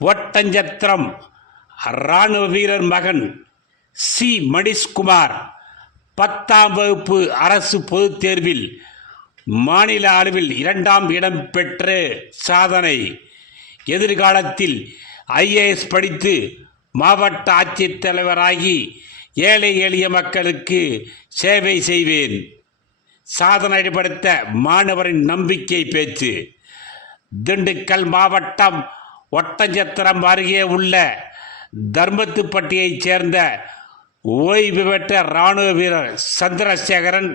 ஒட்டஞ்சத்திரம் இராணுவ வீரர் மகன் சி மணிஷ்குமார் 10ஆம் வகுப்பு அரசு பொதுத் தேர்வில் மாநில அளவில் 2ஆம் இடம் பெற்ற சாதனை. எதிர்காலத்தில் IAS படித்து மாவட்ட ஆட்சித்தலைவராகி ஏழை எளிய மக்களுக்கு சேவை செய்வேன். சாதனைப்படுத்த மாணவரின் நம்பிக்கை பேச்சு. திண்டுக்கல் மாவட்டம் ஒட்டஞ்சத்திரம் அருகே உள்ள தர்மத்துப்பட்டியைச் சேர்ந்த ஓய்வு பெற்ற இராணுவ வீரர் சந்திரசேகரன்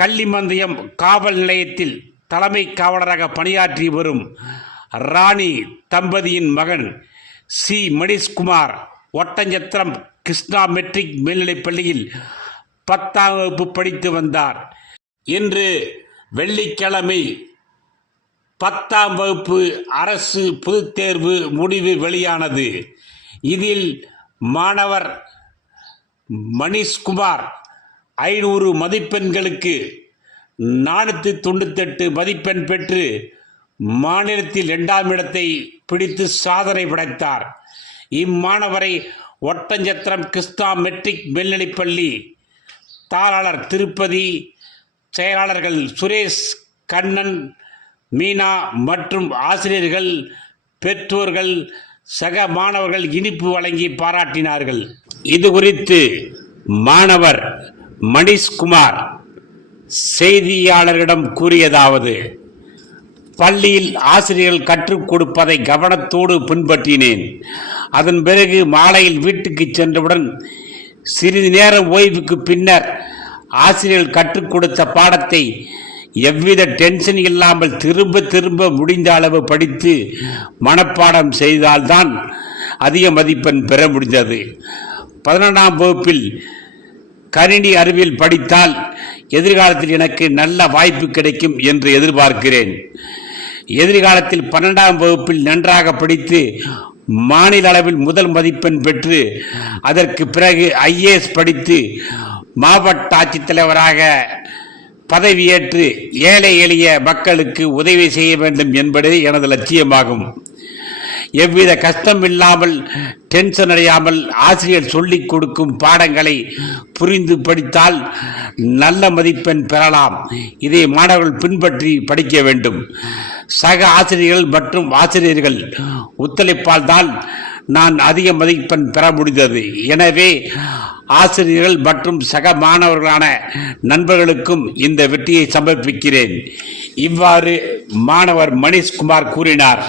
கள்ளிமந்தயம் காவல் நிலையத்தில் தலைமை காவலராக பணியாற்றி வரும் ராணி தம்பதியின் மகன் சி மணிஷ்குமார் ஒட்டஞ்சத்திரம் கிருஷ்ணா மெட்ரிக் மேல்நிலைப் பள்ளியில் 10ஆம் வகுப்பு படித்து வந்தார். இன்று வெள்ளிக்கிழமை 10ஆம் வகுப்பு அரசு பொதுத் தேர்வு முடிவு வெளியானது. இதில் மாணவர் மணிஷ்குமார் 500 மதிப்பெண்களுக்கு 498 மதிப்பெண் பெற்று மாநிலத்தில் 2ஆம் இடத்தை பிடித்து சாதனை படைத்தார். இம்மாணவரை ஒட்டஞ்சத்திரம் கிருஷ்ணா மெட்ரிக் மேல்நிலைப்பள்ளி தாளாளர் திருப்பதி, செயலாளர்கள் சுரேஷ், கண்ணன், மீனா மற்றும் ஆசிரியர்கள், பெற்றோர்கள், சக மாணவர்கள் இனிப்பு வழங்கி பாராட்டினார்கள். இது குறித்து மாணவர் மணிஷ்குமார் செய்தியாளர்களிடம் கூறியதாவது: பள்ளியில் ஆசிரியர்கள் கற்றுக் கொடுப்பதை கவனத்தோடு பின்பற்றினேன். அதன் பிறகு மாலையில் வீட்டுக்கு சென்றவுடன் சிறிது நேர ஓய்வுக்கு பின்னர் ஆசிரியர்கள் கற்றுக் கொடுத்த பாடத்தை எவ்வித டென்ஷன் இல்லாமல் திரும்ப முடிந்த அளவு படித்து மனப்பாடம் செய்தால்தான் அதிக மதிப்பெண் பெற முடிந்தது. 11ஆம் வகுப்பில் கணினி அறிவியல் படித்தால் எதிர்காலத்தில் எனக்கு நல்ல வாய்ப்பு கிடைக்கும் என்று எதிர்பார்க்கிறேன். எதிர்காலத்தில் 12ஆம் வகுப்பில் நன்றாக படித்து மாநில அளவில் முதல் மதிப்பெண் பெற்று அதற்கு பிறகு IAS படித்து மாவட்ட ஆட்சித்தலைவராக பதவியேற்று ஏழை எளிய மக்களுக்கு உதவி செய்ய வேண்டும் என்பதே எனது லட்சியமாகும். எவ்வித கஷ்டம் இல்லாமல் டென்ஷன் அடையாமல் ஆசிரியர் சொல்லிக் கொடுக்கும் பாடங்களை புரிந்து படித்தால் நல்ல மதிப்பெண் பெறலாம். இதை மாணவர்கள் பின்பற்றி படிக்க வேண்டும். சக ஆசிரியர்கள் மற்றும் ஆசிரியர்கள் ஒத்துழைப்பால் தான் நான் அதிக மதிப்பெண் பெற முடிந்தது. எனவே ஆசிரியர்கள் மற்றும் சக மாணவர்களான நண்பர்களுக்கும் இந்த வெற்றியை சமர்ப்பிக்கிறேன். இவ்வாறு மாணவர் மணிஷ்குமார் கூறினார்.